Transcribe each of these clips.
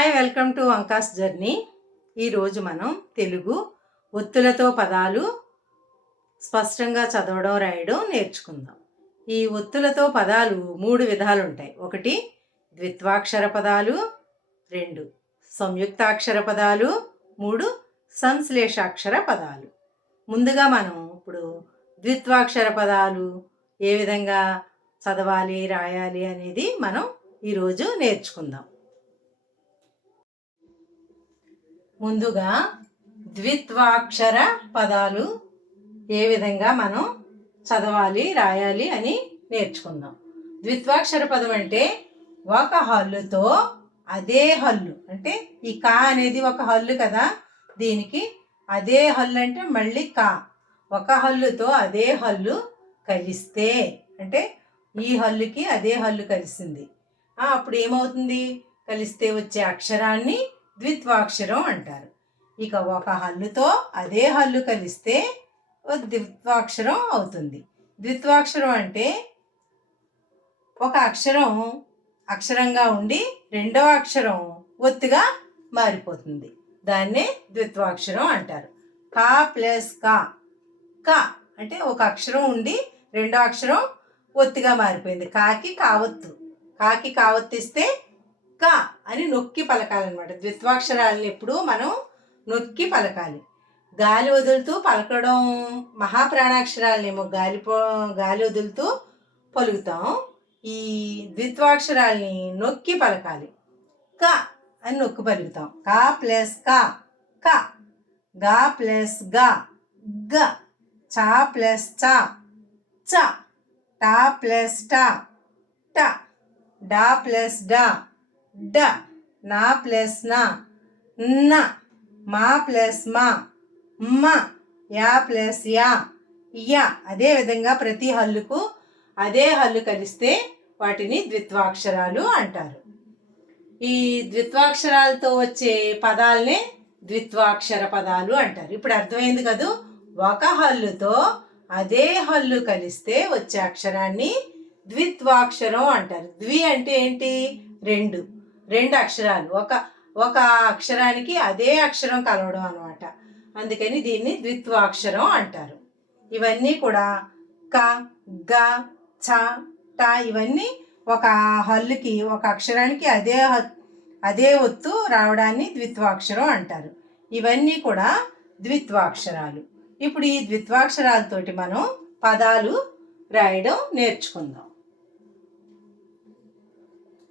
Hi welcome to Anka's journey. ఈరోజు మనం తెలుగు ఒత్తులతో పదాలు స్పష్టంగా చదవడం రాయడం నేర్చుకుందాం. ఈ ఒత్తులతో పదాలు మూడు విధాలు ఉంటాయి ఒకటి ద్విత్వాక్షర పదాలు. రెండు సంయుక్తాక్షర పదాలు. మూడు సంశ్లేషాక్షర పదాలు. ముందుగా మనం ఇప్పుడు ద్విత్వాక్షర పదాలు ఏ విధంగా చదవాలి రాయాలి అనేది మనం ఈరోజు నేర్చుకుందాం. ముందుగా ద్విత్వాక్షర పదాలు ఏ విధంగా మనం చదవాలి రాయాలి అని నేర్చుకుందాం. ద్విత్వాక్షర పదం అంటే ఒక హల్లుతో అదే హల్లు. అంటే ఈ కా అనేది ఒక హల్లు కదా దీనికి అదే హల్లు అంటే మళ్ళీ కా. ఒక హల్లుతో అదే హల్లు కలిస్తే అంటే ఈ హల్లుకి అదే హల్లు కలిసింది. అప్పుడు ఏమవుతుంది? కలిస్తే వచ్చే అక్షరాన్ని ద్విత్వాక్షరం అంటారు. ఇక ఒక హల్లుతో అదే హల్లు కలిస్తే ద్విత్వాక్షరం అవుతుంది. ద్విత్వాక్షరం అంటే ఒక అక్షరం అక్షరంగా ఉండి రెండవ అక్షరం ఒత్తుగా మారిపోతుంది. దాన్నే ద్విత్వాక్షరం అంటారు. కా ప్లస్ కా. కా అంటే ఒక అక్షరం ఉండి రెండో అక్షరం ఒత్తుగా మారిపోయింది. కాకి కావత్తు. కాకి కావత్తిస్తే క అని నొక్కి పలకాలన్నమాట. ద్విత్వాక్షరాలను ఎప్పుడు మనం నొక్కి పలకాలి. గాలి వదులుతూ పలకడం మహాప్రాణాక్షరాలనేమో గాలి గాలి వదులుతూ పలుకుతాం. ఈ ద్విత్వాక్షరాల్ని నొక్కి పలకాలి. క అని నొక్కి పలుకుతాం. కా ప్లస్ కా క. గా ప్లస్గా గ. చా ప్లస్ చా చ. టా ప్లస్ టా ట. డా ప్లస్ డా. డ నా ప్లస్ నా న మా ప్లస్ మా మ యా ప్లస్ యా యా. అదే విధంగా ప్రతి హల్లుకు అదే హల్లు కలిస్తే వాటిని ద్విత్వాక్షరాలు అంటారు. ఈ ద్విత్వాక్షరాలతో వచ్చే పదాలనే ద్విత్వాక్షర పదాలు అంటారు. ఇప్పుడు అర్థమైంది కదూ? ఒక హల్లుతో అదే హల్లు కలిస్తే వచ్చే అక్షరాన్ని ద్విత్వాక్షరం అంటారు. ద్వి అంటే ఏంటి? రెండు. రెండు అక్షరాలు. ఒక ఒక అక్షరానికి అదే అక్షరం కలవడం అనమాట అందుకని దీన్ని ద్విత్వాక్షరం అంటారు. ఇవన్నీ కూడా క గ చ ట ఇవన్నీ ఒక హల్లుకి ఒక అక్షరానికి అదే హ- అదే ఒత్తు రావడాన్ని ద్విత్వాక్షరం అంటారు. ఇవన్నీ కూడా ద్విత్వాక్షరాలు. ఇప్పుడు ఈ ద్విత్వాక్షరాలతోటి మనం పదాలు రాయడం నేర్చుకుందాం.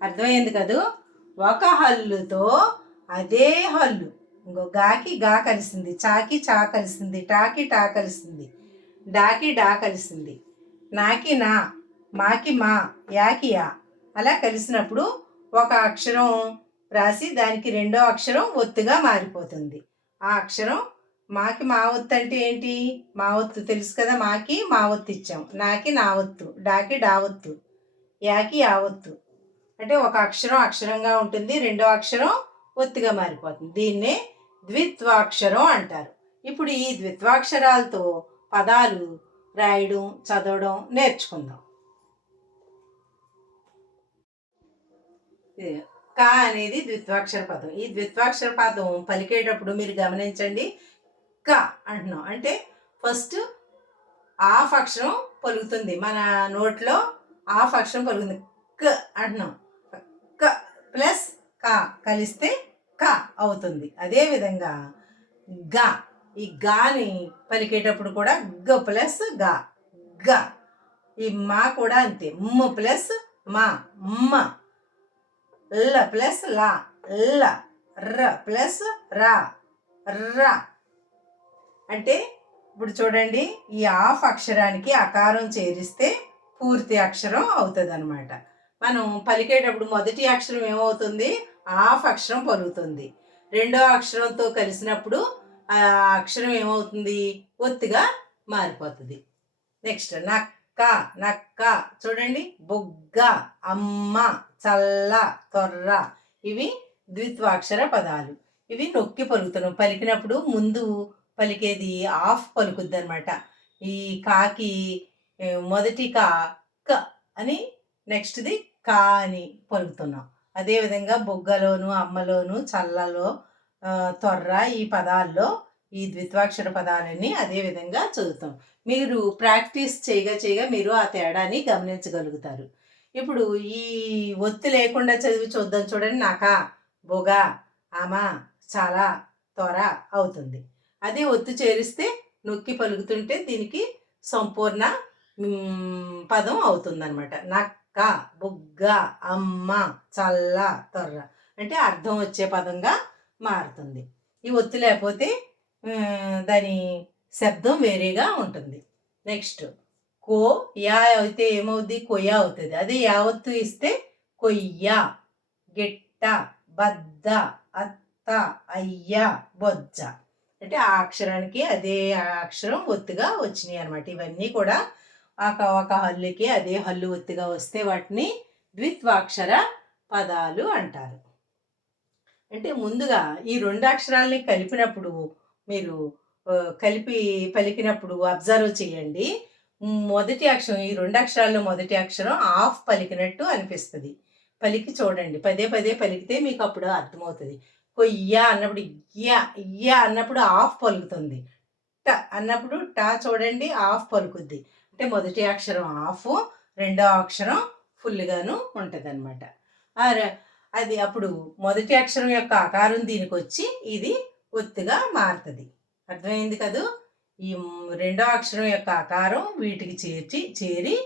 అర్థమైంది కదూ? ఒక హల్లుతో అదే హల్లు. ఇంకో గాకి గా కలిసింది. చాకి చా కలిసింది. టాకి టా కలిసింది. డాకి డా కలిసింది. నాకి నా మాకి మా యాకి యా అలా కలిసినప్పుడు ఒక అక్షరం రాసి దానికి రెండో అక్షరం ఒత్తుగా మారిపోతుంది. ఆ అక్షరం మాకి మా ఒత్తు అంటే ఏంటి? మా ఒత్తు తెలుసు కదా మాకి? మా ఒత్తు ఇచ్చాం నాకి నా ఒత్తు. డాకి డా ఒత్తు. యాకి యా ఒత్తు. అంటే ఒక అక్షరం అక్షరంగా ఉంటుంది రెండో అక్షరం ఒత్తిగా మారిపోతుంది. దీన్నే ద్విత్వాక్షరం అంటారు. ఇప్పుడు ఈ ద్విత్వాక్షరాలతో పదాలు రాయడం చదవడం నేర్చుకుందాం. కా క అనేది ద్విత్వాక్షర పదం. ఈ ద్విత్వాక్షర పదం పలికేటప్పుడు మీరు గమనించండి. క అంటున్నాం. అంటే ఫస్ట్ ఆఫ్ అక్షరం పలుకుతుంది. మన నోట్లో ఆఫ్ అక్షరం పలుకుతుంది. క అంటున్నాం. ప్లస్ క కలిస్తే క అవుతుంది. అదేవిధంగా గ ఈ గాని పలికేటప్పుడు కూడా గ ప్లస్ గ గ. ఈ మా కూడా అంతే. మ్ ప్లస్ మా మ్మ ల ప్లస్ లా ల. ర ప్లస్ రా ర. అంటే ఇప్పుడు చూడండి ఈ ఆఫ్ అక్షరానికి అకారం చేరిస్తే పూర్తి అక్షరం అవుతుంది అనమాట మనం పలికేటప్పుడు మొదటి అక్షరం ఏమవుతుంది? ఆఫ్ అక్షరం పలుకుతుంది. రెండో అక్షరంతో కలిసినప్పుడు ఆ అక్షరం ఏమవుతుంది? ఒత్తిగా మారిపోతుంది. నెక్స్ట్ నక్క నక్క. చూడండి. బొగ్గ అమ్మ చల్ల తొర్ర. ఇవి ద్విత్వాక్షర పదాలు. ఇవి నొక్కి పలుకుతున్నాం. పలికినప్పుడు ముందు పలికేది ఆఫ్ పలుకుద్ది అనమాట ఈ కాకి మొదటి కా క అని నెక్స్ట్ది కా అని పలుకుతున్నాం అదేవిధంగా బొగ్గలోను అమ్మలోను చల్లలో ఆ, తొర్ర ఈ పదాల్లో ఈ ద్విత్వాక్షర పదాలన్నీ అదే విధంగా చదువుతాం. మీరు ప్రాక్టీస్ చేయగా చేయగా మీరు ఆ తేడాని గమనించగలుగుతారు. ఇప్పుడు ఈ ఒత్తి లేకుండా చదివి చూద్దాం చూడండి. నాకా బొగ ఆమ చాలా త్వర అవుతుంది. అదే ఒత్తి చేరిస్తే నొక్కి పలుకుతుంటే దీనికి సంపూర్ణ పదం పదం అవుతుందన్నమాట. అక్క బుగ్గ అమ్మ చల్ల తొర్ర అంటే అర్థం వచ్చే పదంగా మారుతుంది. ఈ ఒత్తు లేకపోతే దాని శబ్దం వేరేగా ఉంటుంది. నెక్స్ట్ కో యా అయితే ఏమవుద్ది? కొయ్య అవుతుంది. అదే యావత్తు ఇస్తే కొయ్య గిట్ట బద్ద అత్త అయ్య బొజ్జ. అంటే ఆ అక్షరానికి అదే అక్షరం ఒత్తుగా వచ్చినాయి అనమాట ఇవన్నీ కూడా ఒక ఒక హల్లుకి అదే హల్లు ఒత్తిగా వస్తే వాటిని ద్విత్వాక్షర పదాలు అంటారు. అంటే ముందుగా ఈ రెండు అక్షరాలని కలిపినప్పుడు మీరు కలిపి పలికినప్పుడు అబ్జర్వ్ చేయండి. మొదటి అక్షరం ఈ రెండు అక్షరాల్లో మొదటి అక్షరం ఆఫ్ పలికినట్టు అనిపిస్తుంది. పలికి చూడండి. పదే పదే పలికితే మీకు అప్పుడు అర్థమవుతుంది. కొయ్య అన్నప్పుడు ఇయ్య ఇయ్య అన్నప్పుడు ఆఫ్ పలుకుతుంది. ట అన్నప్పుడు టా చూడండి ఆఫ్ పలుకుద్ది. అంటే మొదటి అక్షరం ఆఫ్ రెండో అక్షరం ఫుల్గాను ఉంటుంది అనమాట అది అప్పుడు మొదటి అక్షరం యొక్క ఆకారం దీనికి వచ్చి ఇది ఒత్తుగా మారుతుంది. అర్థమైంది కదూ? ఈ రెండో అక్షరం యొక్క ఆకారం వీటికి చేర్చి చేరి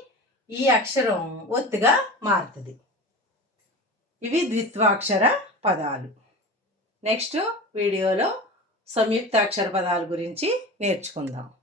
ఈ అక్షరం ఒత్తుగా మారుతుంది. ఇవి ద్విత్వాక్షర పదాలు. నెక్స్ట్ వీడియోలో సంయుక్తాక్షర పదాల గురించి నేర్చుకుందాం.